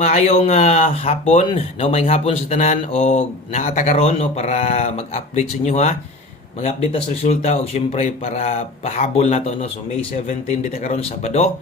Maayong hapon, no, maayong hapon sa tanan o naata karon no para mag-update sa inyo ha. Mag-update sa resulta o syempre para pahabol na to no. So May 17 dito karon Sabado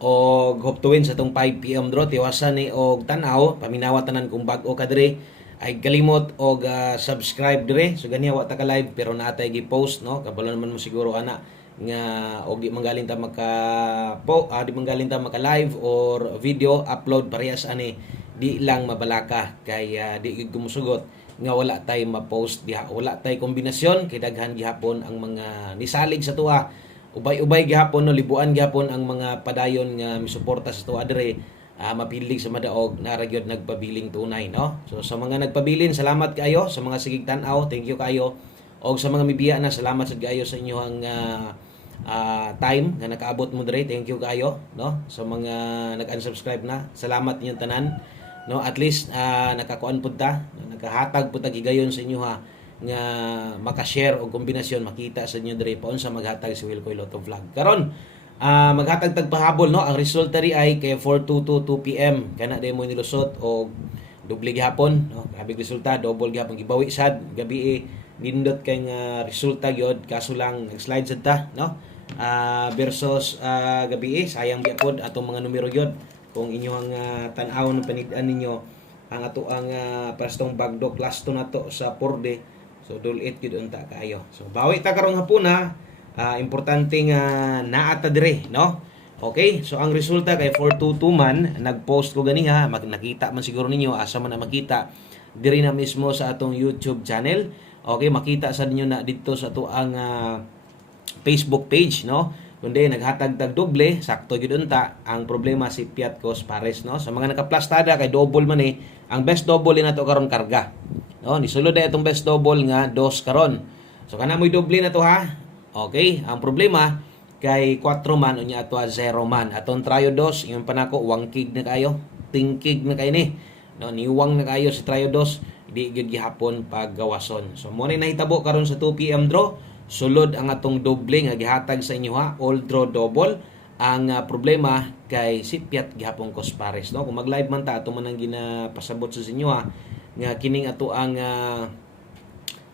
o hope to win sa tong 5 PM draw tiwasan ni og tan-aw paminawa tanan kung bag-o ka dire ay kalimot og subscribe dire. So ganiya wa ta ka live pero naatay gi-post no. Kabalo naman mo siguro ana nga og di manggaling ta di manggaling ta maka live or video upload parehas ani di lang mabalaka kay di gid kumusugot nga wala tay ma-post diha, wala tay kombinasyon kay daghan gihapon ang mga nisalig sa tuwa, ubay-ubay gihapon no, libuan gihapon ang mga padayon nga misuporta sa tuwa dire. Mapilig sa madaog na ragyod nagpabiling tunay no. So sa mga nagpabilin salamat kayo, sa mga sigig tan-aw thank you kayo, og sa mga mibiya na salamat sa kayo sa inyohang time nga nakaabot mo dire thank you kayo no. Sa mga nag-unsubscribe na salamat ninyong tanan no, at least nakakuan pud ta, nakahatag pud ta gigayon sa inyo ha nga maka-share og kombinasyon makita sa inyo dire paun sa maghatag si Wilcoy Lotto Vlog karon. Maghatag tagpahabol no, ang resulta ri ay kay 4:22 PM kana day mo nilusot og doble gihapon no, grabe resulta, double gihapon gibawi sad gabi nindot kay nga resulta gyud kaso lang nag-slide sad ta no. Versus gabi sayang gyapon atong mga numero gyud kung inyong tan-aw ng panid-an ninyo ang ato ang pastong bagdok last to nato sa porde. So dulit gyud unta kaayo. So bawi ta karong hapon ha. Importante nga naata dire no. Okay, so ang resulta kay 422 man nag-post ko ganiha, nakita man siguro ninyo asa man na makita diri na mismo sa atong YouTube channel. Okay, makita sa ninyo na dito sa ato ang Facebook page no. Kundi naghatag tag doble, sakto gyud unta. Ang problema si Piat Cos Pares no. Sa mga nakaplastada kay double man ang best double na to karon karga. No, nisulod ay itong best double nga 2 karon. So kana mo'y doble na to ha. Okay, ang problema kay 4 man unya ato 0 man. Atong trayo 2 yung panako wangkig na kayo, tingkig na kayo ni. No, niwang na kayo si trayo 2, di gyud gihapon paggawason. So mo ni nahitabo karon sa 2 PM draw. Sulod ang atong doble nga gihatag sa inyo ha, all draw double. Ang problema kay sipyat gihapon Cos Pares no. Kung mag-live man ta ato man ang ginapasabot sa inyo ha nga kining ato ang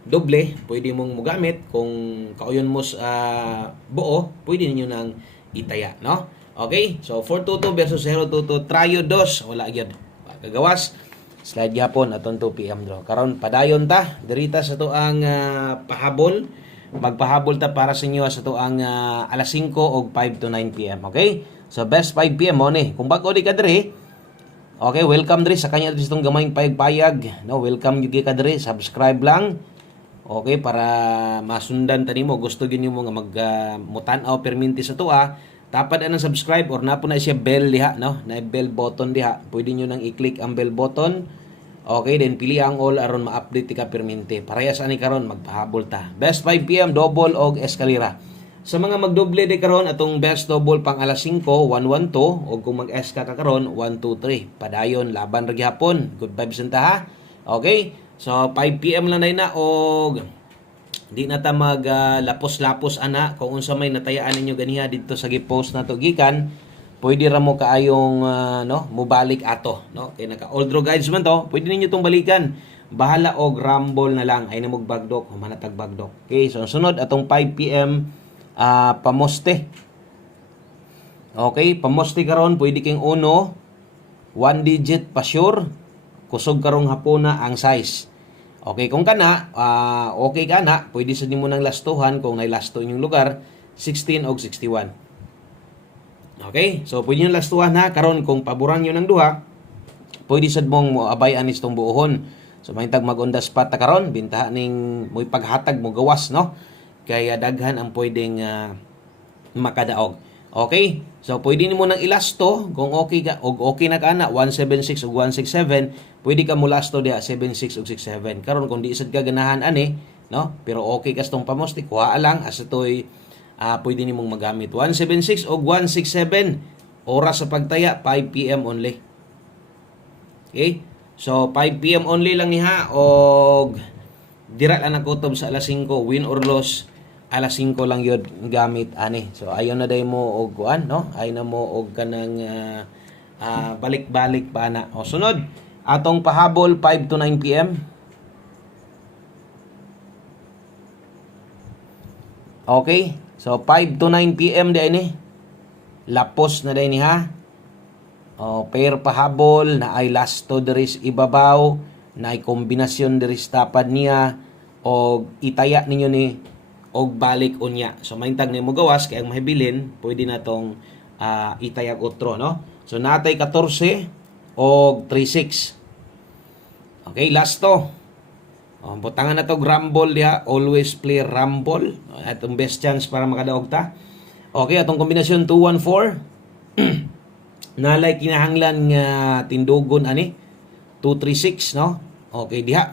doble pwede mong mogamit kung kauyon mo sa buo, pwede ninyo nang itaya no. Okay, so 422 versus 022 trayo 2 wala gyud kagawas. Slide gyapon atong 2 PM draw karon padayon ta dirita sa to ang pahabol. Magpahabol ta para sa inyo sa tuang alas 5 og 5 to 9 PM. Okay? So best 5 PM mo ni. Kung bago di ka diri, okay, welcome diri sa kanya ditong gamayng payag. No, welcome gyud ka diri, subscribe lang. Okay, para masundan ta nimo gusto gyud nimo nga mutan-aw perminti sa tuwa. Tapad ang subscribe or napo na siya bell diha no, na bell button diha. Pwede niyo nang i-click ang bell button. Okay, then pili ang all aron ma-update ka permente. Parehas ani karon magpahabol ta. Best 5 PM double og eskalera. Sa mga magdoble di karon atong best double pang alas 5 112 og kung mag-eska ka karon 123. Padayon laban ra gihapon. Good vibes ta ha. Okay? So 5 PM lang na og di na ta mag lapos-lapos ana kung unsa may natayaan ninyo ganiha dito sa gi-post nato gikan. Pwede ra mo kaayong no, mubalik ato no. Kay naka all draw guides man to, pwede ninyo tong balikan. Bahala og rumble na lang ay namog bagdok, humanatag bagdok. Okay, so sunod atong 5 PM pamoste. Okay, pamoste karon pwede king uno, 1 digit pa sure. Kusog karong hapona ang size. Okay, kung kana okay kana, pwede sa nimo nang lastuhan kung nay lasto inyong lugar 16 og 61. Okay, so pwede nyo lastuhan ha. Karon kung paboran nyo ng duha, pwede sad mong abay anis tong buohon. So mahintag mag on the spot ta karon, bintaha ning mo'y paghatag mo gawas no. Kaya daghan ang pwedeng makadaog. Okay, so pwede nimo nang ilasto kung okay ka og okay na kana 176 ug 167, pwede ka mo lasto diha 76 ug 67. Karon kung di sad ka ganahan ani no, pero okay kas tong pamosti, kuha lang asa toy pwede nimong magamit 176 o 167. Oras sa pagtaya 5 PM only. Okay, so 5 PM only lang niha og dira lang nakutob sa alas 5 win or loss alas 5 lang yun gamit ani. So ayaw na day mo og kuan no, ay na mo og kanang balik-balik pa na. O sunod, atong pahabol 5 to 9 PM. Okay? So 5 to 9 PM di ini. Lapos na din ha. O pair pahabol na ay lasto diris ibabaw, na ay kombinasyon diris tapad niya o itaya ninyo ni og balik unya. So maintag nimo gawas kay ang mahibilin, pwede na tong itayag otro, no? So natay 14 og 36. Okay, last to. Butangan na to rumble diha, always play rumble. Atong best chance para makadaog ta. Okay, atong kombinasyon 214. Nalay kinahanglan nga tindugon ani 236, no? Okay, diha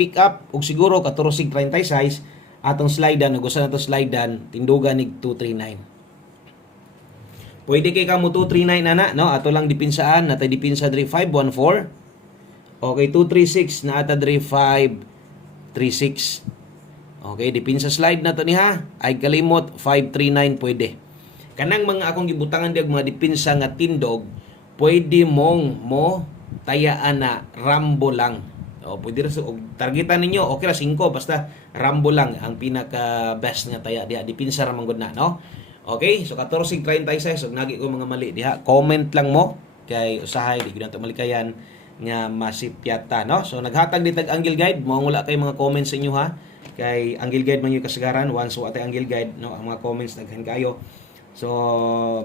pick up og siguro 14:36 atong slidean, nagusa na to slidean, tindugan nig 239. Pwede kay kamo 239 ana, no? Ato lang dipinsaan, natay dipinsa diri 514. Okay, 236 na ata diri 536. Okay, dipinsa slide na to ni ha. Ay kalimot 539 pwede. Kanang mga akong gibutangan diag mga dipinsa nga tindog, pwede mong mo tayaan na rambo lang. O pwede ra og targetan ninyo, okay ra 5 basta rambo lang ang pinaka best nga taya diha, dipinsa ra man gud na, no? Okay, so 14:36 ug nagi ko mga mali diha. Comment lang mo kay usahay di gyud nato malikayan nga masipyata, no? So naghatag ditag angle guide, mo wala kay mga comments sa inyo ha. Kay angle guide man yung kasagaran once wa tay angle guide, no? Ang mga comments daghan kayo. So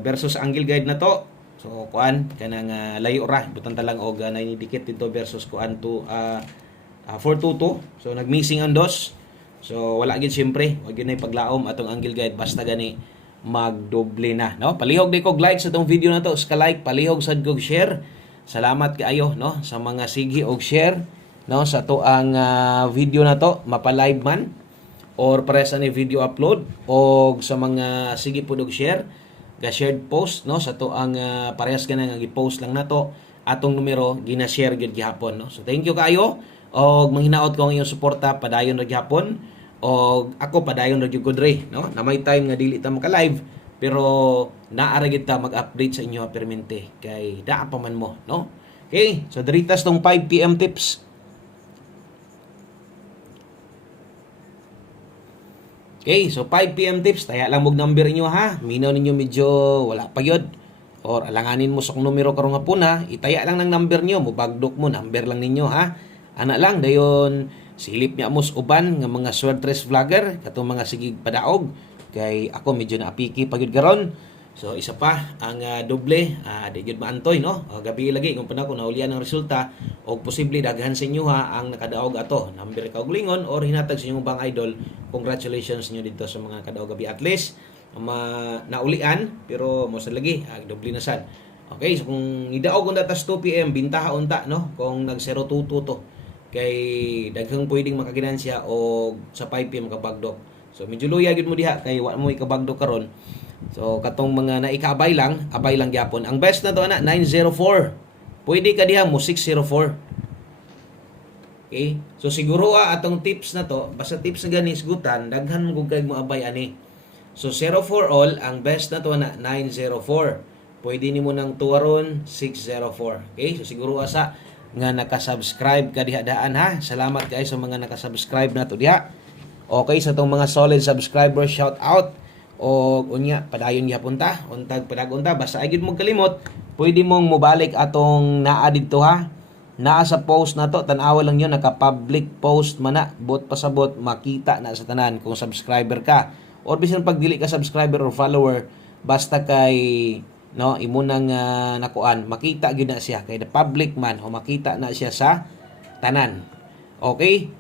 versus angle guide na to. So kuan kanang layo ra butang talang og dikit dito versus kuan to 422. So nagmissing ang dos. So wala gid syempre, wag gyud nay paglaom atong angle guide basta gani magdoble na, no? Palihog di kog like sa tong video na to, ska like, palihog sad kog share. Salamat kaayo, no, sa mga sige og share, no, sa to ang video na to mapa-live man or press ani video upload og sa mga sige pud og share ga shared post, no, sa to ang parehas kana nga gi-post lang nato atong numero gina-share gyud gihapon, no. So thank you kaayo og manghinaot ko ang iyong suporta padayon ra gihapon. O ako padayon ra gyud ko dre, no? Na may time nga dili ta maka-live pero naara gyud ta mag-update sa inyo permente kay daa pa man mo, no? Okay, so diritas tong 5 PM tips. Okay, so 5 PM tips, taya lang mog number inyo ha. Minaw ninyo medyo wala pa gyud or alanganin mo sa numero karong hapon ha. Itaya lang ng number niyo, mobagdok mo number lang ninyo ha. Ana lang dayon silip niya amos uban nga mga swordress vlogger katong mga sigig padaog kay ako medyo naapiki pagyud karon. So isa pa ang doble di gyud maantoy, no? Gabi lagi kung panako naulian ang resulta og posible daghan sa inyo ha ang nakadaog ato number ka og lingon or hinatag sa inyong bang idol. Congratulations niyo dito sa mga kadaog gabi, at least naulian pero mo sa lagi doble na sad. Okay, so kung idaog unta tas 2 PM bintaha unta, no, kung nag 022 to kay daghang pwedeng makaginansya o sa 5 PM kabagdok. So medyo luya gyud mo diha kay wa mo ikabagdok karon. So katong mga naikabay lang, abay lang gyapon. Ang best na to ana 904. Pwede ka diha mo 604. Okay? So siguro atong tips na to, basta tips na gani isgutan, daghan mo kay mo abay ani. So 04 all, ang best na to na 904. Pwede nimo nang tuwaron 604. Okay? So siguro asa nga nakasubscribe ka diha daan ha. Salamat guys sa mga nakasubscribe na to diha. Okay, sa tong mga solid subscribers, shout out. O unya padayon gyapon ta, untag padagon ta basta ay gid mo kalimot, pwede mong mobalik atong naa didto ha. Naa sa post na to, tan-awa lang yon, naka-public post man na, bot pasabot makita na sa tanan kung subscriber ka. Or bisan pag dili ka subscriber or follower, basta kay no imo nang nakuan makita gyud na siya kay the public man o makita na siya sa tanan. Okay,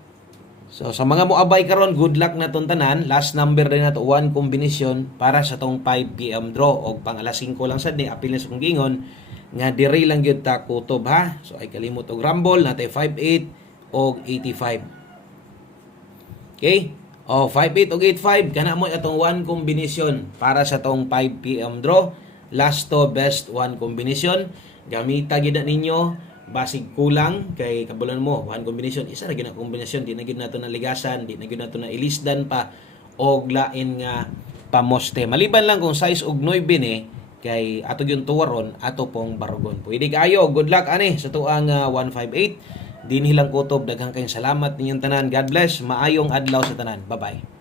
so sa mga moabay karon, good luck na ton tanan. Last number din nato, one combination para sa tong 5 PM draw og pang alas 5 lang sad ni apil na sa kong gingon nga diri lang gyud ta kutob ha. So ay kalimot og rumble natay 58 og 85. Okay, o 58 og 85 kana mo atong one combination para sa tong 5 PM draw. Last to best one combination, gamita gid ninyo basig kulang kay kabulan mo one combination, isa ra gyud na kombinasyon, di na gyud nato na ligasan, di na gyud nato na ilisdan pa og lain nga pamoste. Maliban lang kung size og 9 ni kay ato yung tuwaron ato pong barugon. Pwede kayo, good luck ani sa tuang 158. Dinhi lang kutob, daghang kayong salamat ninyong tanan. God bless, maayong adlaw sa tanan. Bye bye.